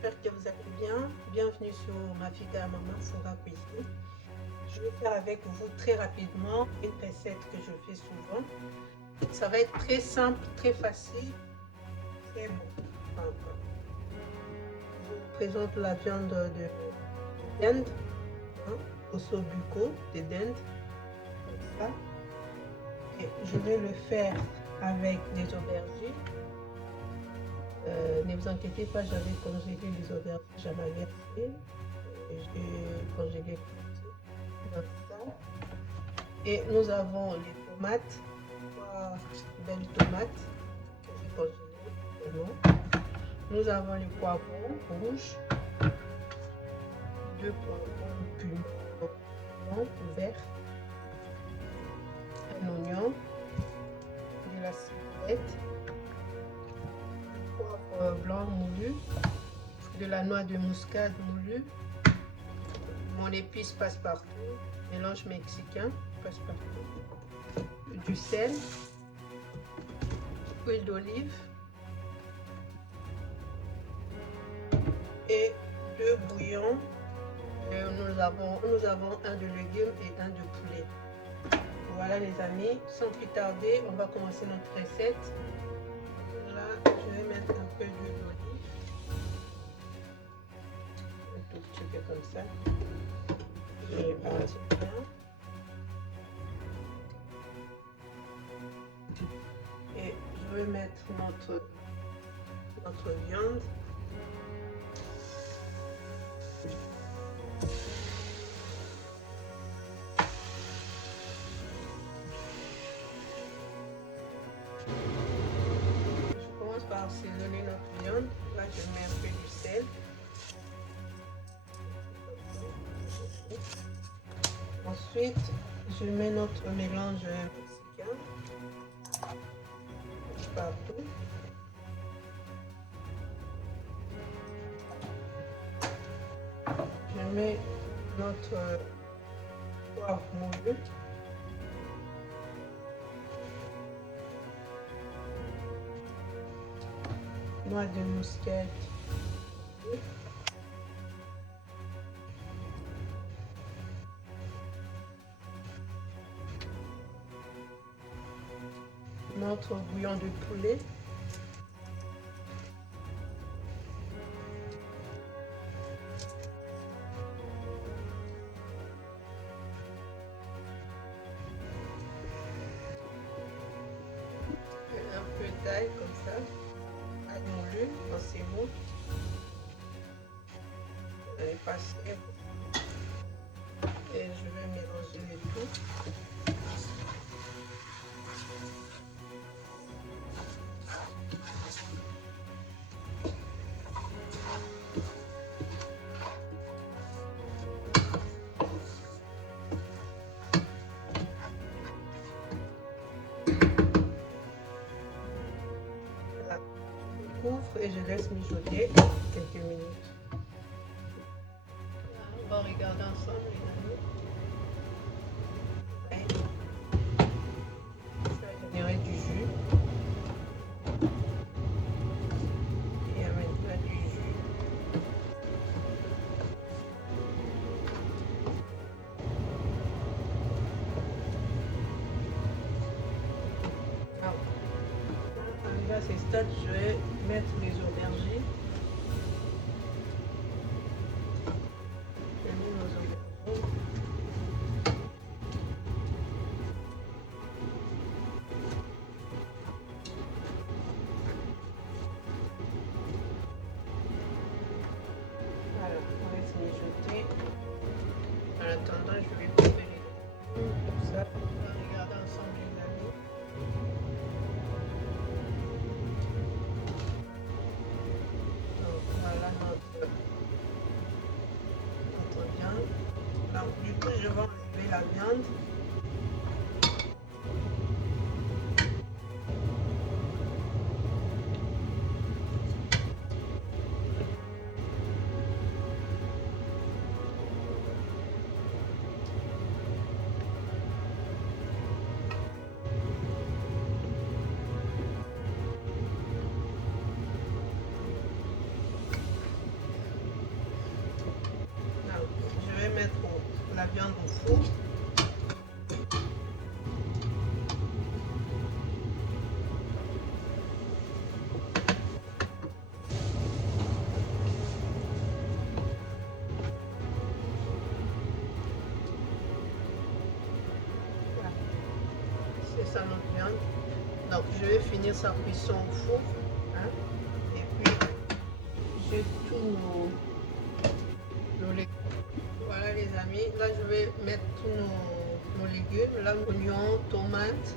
j'espère que vous allez bien. Bienvenue sur ma Fida Maman Foura Cuisine. Je vais faire avec vous très rapidement une recette que je fais souvent. Ça va être très simple, très facile, très bon. Je vous présente la viande de dinde, osso bucco de dinde, comme ça. Et je vais le faire avec des aubergines. Ne vous inquiétez pas, j'avais congelé les aubergines, j'en avais fait. J'ai congelé comme ça. Et nous avons les tomates, 3 belles tomates que j'ai congelées également. Nous avons les poivrons rouges, 2 poivrons verts, un oignon, de la ciboulette, du poivre blanc moulu, de la noix de muscade moulue, mon épice passe-partout, mélange mexicain passe-partout, du sel, huile d'olive et 2 bouillons. Nous avons un de légumes et un de poulet. Voilà les amis, sans plus tarder, on va commencer notre recette. Là, je vais mettre un peu d'huile d'olive, un tout petit peu comme ça. Et balance bien. Et je vais mettre notre viande. Je commence par assaisonner notre viande. Là, je mets un peu du sel. Ensuite, je mets notre mélange mexicain partout. Je mets notre poivre moulu. Noix de muscade. Notre bouillon de poulet. Un peu d'ail comme ça. Ail moulu en semoule. Je vais passer et je vais mélanger le tout. Couvre et je laisse mijoter quelques minutes. On va regarder ensemble les amis. Ça va générer du jus. Et maintenant du jus. Arrivé à ce stade, je vais mettre les aubergines. J'ai mis nos aubergines. Voilà, on laisse mijoter. En attendant, je vais couper les légumes comme ça. On va regarder ensemble les amis. tout. Voilà. C'est ça notre viande. Donc je vais finir sa cuisson au four. Hein, et puis j'ai tous nos légumes. Voilà les amis, là je vais mettre tous nos légumes, là oignons, tomates,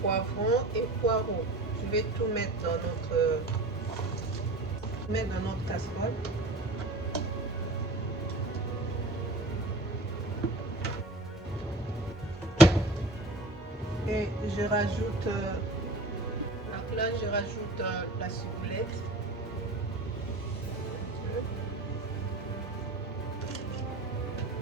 poivrons et poireaux. Je vais tout mettre dans notre casserole. Et je rajoute, là je rajoute la ciboulette.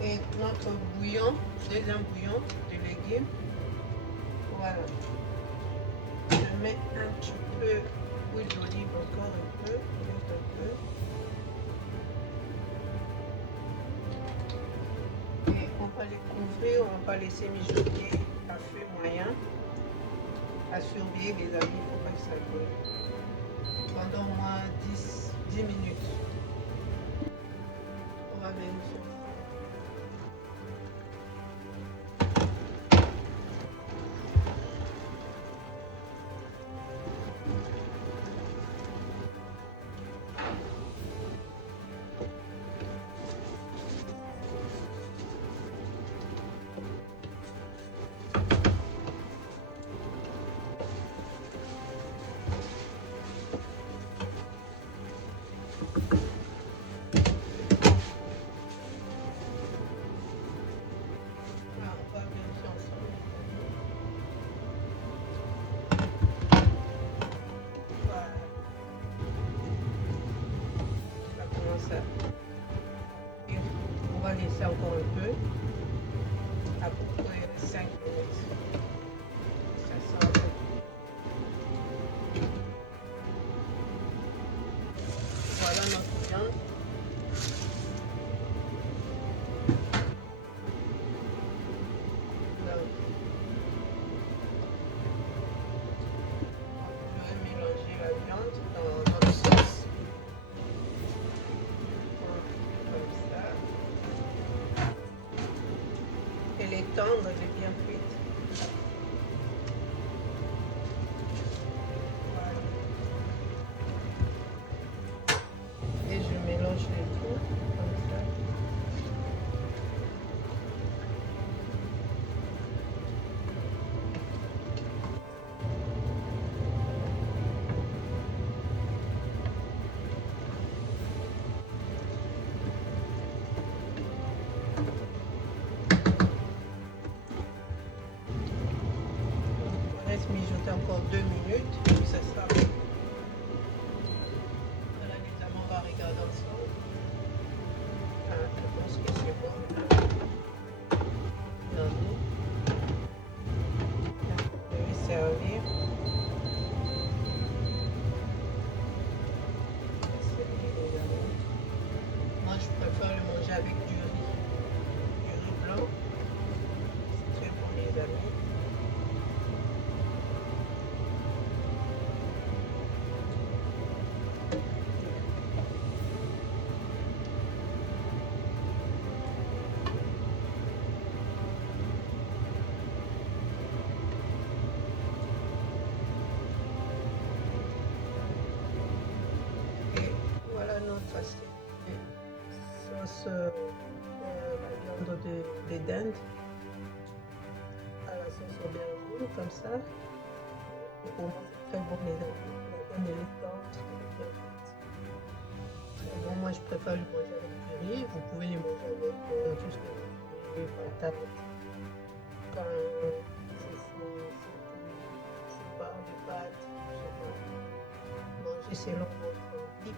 Et notre bouillon, deuxième bouillon de légumes. Voilà. Je mets un petit peu d'huile d'olive encore un peu, juste un peu. Et on va les couvrir, on va laisser mijoter à feu moyen. À surveiller les amis, il ne faut pas que ça brûle. Pendant au moins 10 minutes. On va vérifier. Et on va laisser encore un peu, à peu près 5 minutes. Ça sort. Voilà notre viande. Je vais mélanger la viande dans notre sauce. Elle est tendre, elle est bien cuite. Voilà. Et je mélange le tout comme ça. Mijoter encore 2 minutes, puis ça sera bon. Voilà les amis, on va regarder ensemble. Je pense que c'est bon. Je vais servir. Moi je préfère le manger avec du riz blanc. C'est très bon les amis. Notre assiette sauce la viande de dinde à la sauce aubergine comme ça. Et pour moi c'est très bon les amis. La viande elle est tendre, très bon. Moi je préfère le manger avec du riz. Vous pouvez le manger avec tout ce que vous voulez, patates, pain, fufu, pas de pâtes, manger selon votre type.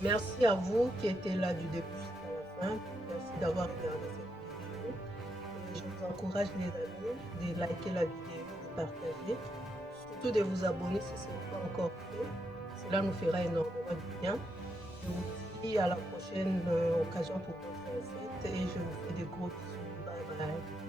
Merci à vous qui étiez là du début jusqu'à la fin. Merci d'avoir regardé cette vidéo. Et je vous encourage les amis de liker la vidéo, de partager, surtout de vous abonner si ce n'est pas encore fait. Cela nous fera énormément de bien. Je vous dis à la prochaine occasion pour votre recette et je vous fais des gros bisous. Bye bye.